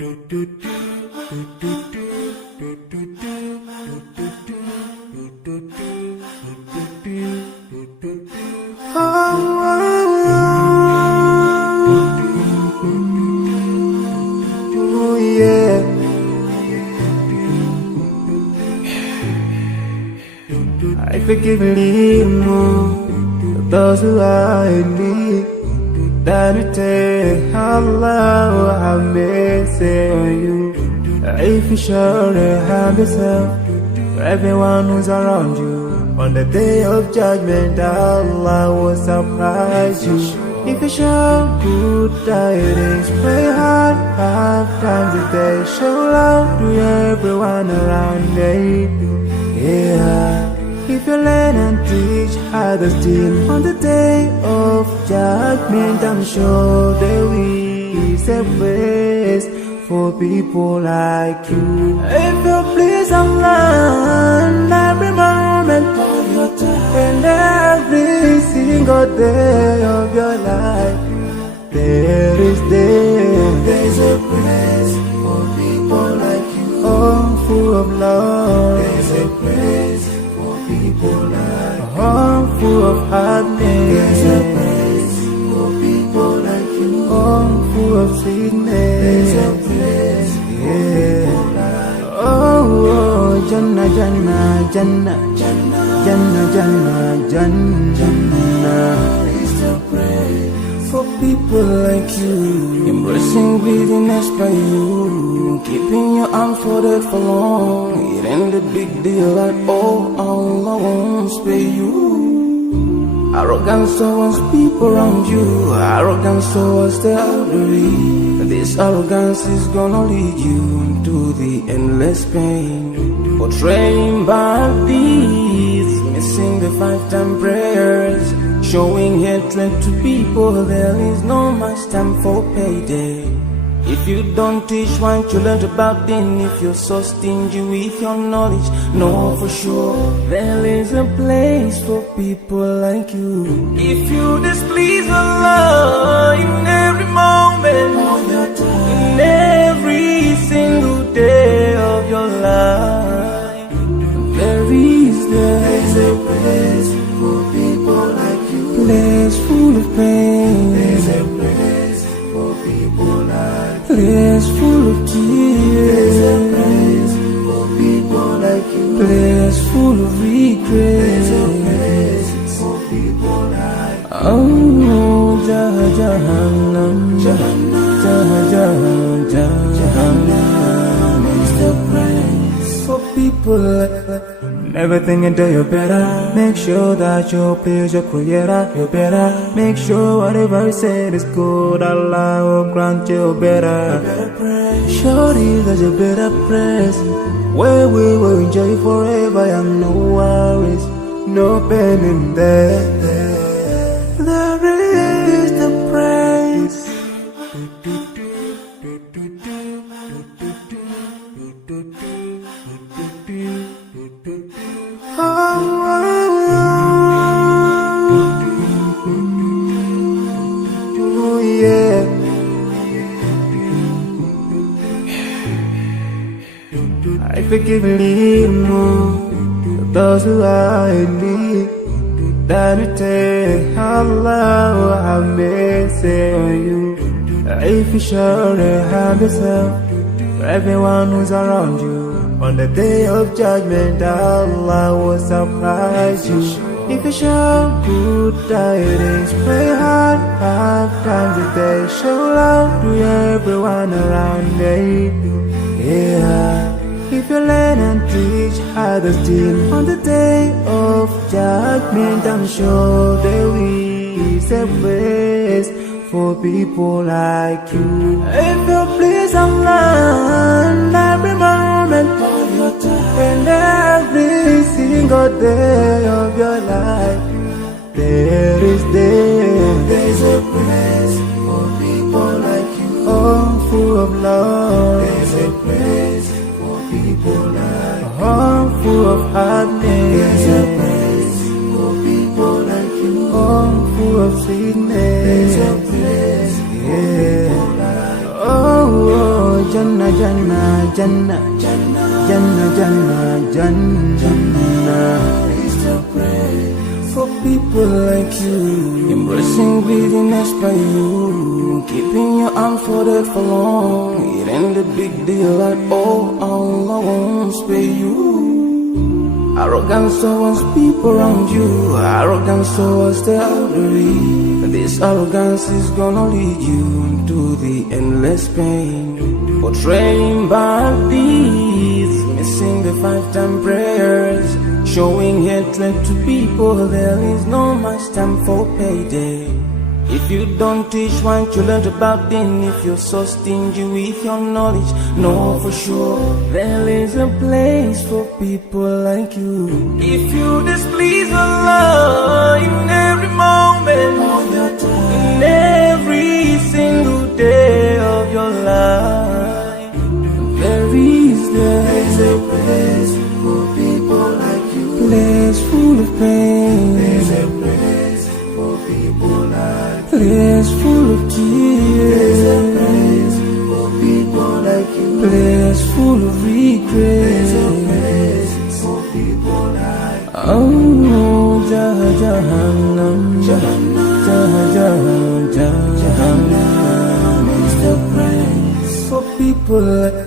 I forgive those who are in need. That you take Allah have mercy on you. If you surely have yourself, for everyone who's around you, on the day of judgment, Allah will surprise you. If you show good tidings, pray hard 5 times a day. Show love to everyone around you. Yeah. If you learn and teach others still, on the day of judgment, I'm sure there is a place for people like you. If you please Allah, every moment of your time and every single day of your life, there's a place for people like you. Oh, full of love. There's a place for people like you. Oh, full of happiness. There's a place for people like you. Oh, full of sweetness. There's a place for people like you. Oh, Jannah, Jannah, Jannah, Jannah, Jannah, Jannah, Jannah. It's the place for people like you. Embracing greediness by you, keeping your arms folded for long. It ain't a big deal at all. Allah won't spare you. Arrogance towards people around you, arrogance towards the elderly. This arrogance is gonna lead you to the endless pain. Portraying bad deeds, missing the 5-time prayers, showing hatred to people. There is no much time for payday. If you don't teach what you learned about then, if you're so stingy with your knowledge, know for sure there is a place for people like you. If you displease Allah in every moment of your time, in every single day of your life, there's a place for people like you. Place full of pain. There's a place for people like you. Place full of tears. There's a place for people like you. Place full of regret. There's a place for people like you. Oh, Jahannam, Jahannam, Jahannam is the place for people like you. Never think until you're better. Make sure that you please your creator. You're better. Make sure whatever you said is good. Allah will grant you better. Surely there's a better place where we will enjoy forever and no worries, no pain in there. There is the praise. I forgive those who are in need. That you take Allah have mercy on you. If you surely have yourself, for everyone who's around you, on the day of judgment, Allah will surprise you. If you show good tidings, pray hard 5 times a day. Show love to everyone around you. Yeah. If you learn and teach others still, on the day of judgment, I'm sure there is a place for people like you. If you please Allah, every moment of your time and every single day of your life, there's a place for people like you. Oh, full of love. There's a place for people like you. Oh, full of happiness. There's a place for people like you. Oh, full of sweetness. There's a place for people like you. Oh, Jannah. Jannah, Jannah, Jannah, Jannah, Jannah, Jannah is the praise for people like you, embracing greediness by you, keeping your arms folded for long. It ain't a big deal at all. Allah won't spare you. Arrogance towards people around you, arrogance towards the elderly. This arrogance is gonna lead you to the endless pain. Portraying bad deeds, missing the 5-time prayers, showing hatred to people. There is no much time for payday. If you don't teach what you learned about then, if you're so stingy with your knowledge, know for sure there is a place for people like you. If you displease Allah in every moment of your time, in every single day of your life, there is a place for people like you. Place full of pain. There's a place for people like you. Place full of tears. There's a place for people like you. Place full of regret. There's a place for people like you. Oh, Jahannam, Jahannam, Jahannam is the place for people like you.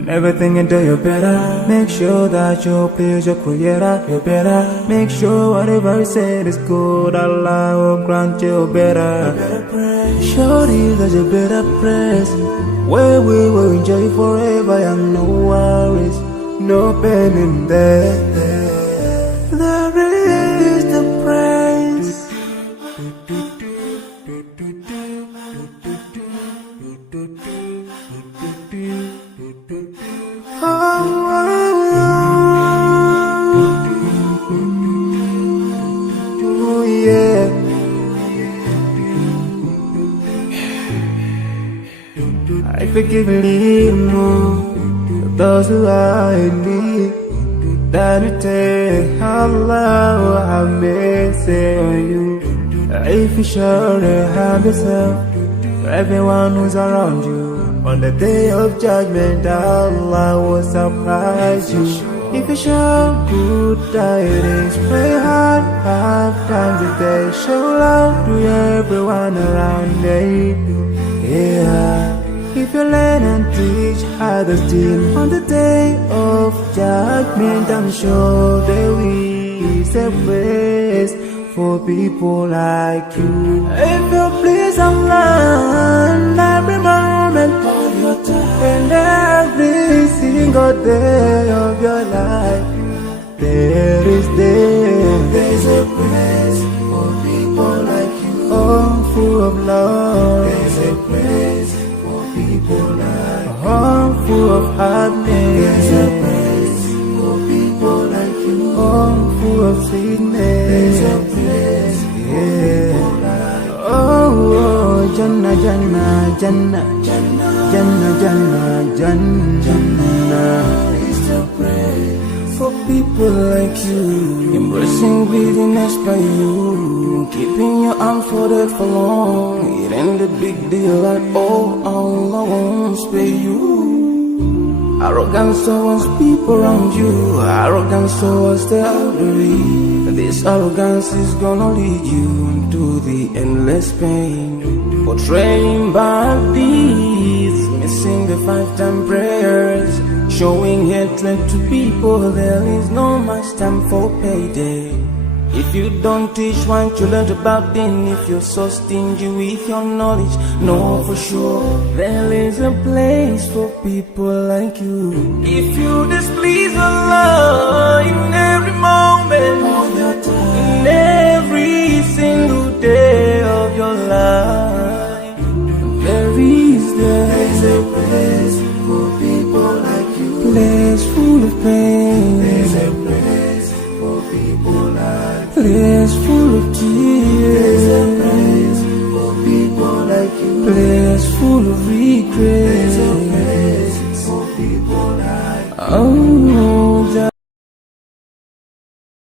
Never thinking until you're better. Make sure that you please your creator. You're better. Make sure whatever you said is good. Allah will grant you better. Surely there's a better place where we will enjoy forever and no worries, no pain in there. There is the praise. Oh, yeah. I forgive those who are in need, that you take Allah have mercy on you. If you surely have yourself, everyone who's around you, on the day of judgment, Allah will surprise you. If you show good tidings, pray hard 5 times a day. Show love to everyone around you. Yeah. If you learn and teach others still, on the day of judgment, I'm sure there is a place for people like you. If you please Allah in every moment of your time, and every single day of your life, there's a place for people like you. Oh, full of love. There's a place for people like you. Oh, full of happiness. There's a place for people like you. Oh, full of sweetness. There's a place for people like you. Oh, Jannah, Jannah, Jannah, Jannah, Jannah, Jannah, Jannah is the praise for people like you, embracing greediness by you, keeping your arms folded for long. It ain't a big deal at all. Allah won't spare you. Arrogance towards people around you, arrogance towards the elderly. This arrogance is gonna lead you to the endless pain. Portraying bad deeds, missing the 5-time prayers, showing hatred to people. There is no much time for payday. If you don't teach what you learned about then, if you're so stingy with your knowledge, know for sure there is a place for people like you. If you displease Allah in every moment of your time, in every single day of your life, there's a place for people like you. Place full of pain. There's a place for people like you. Place full of tears. There's a place for people like you. Place full of regret.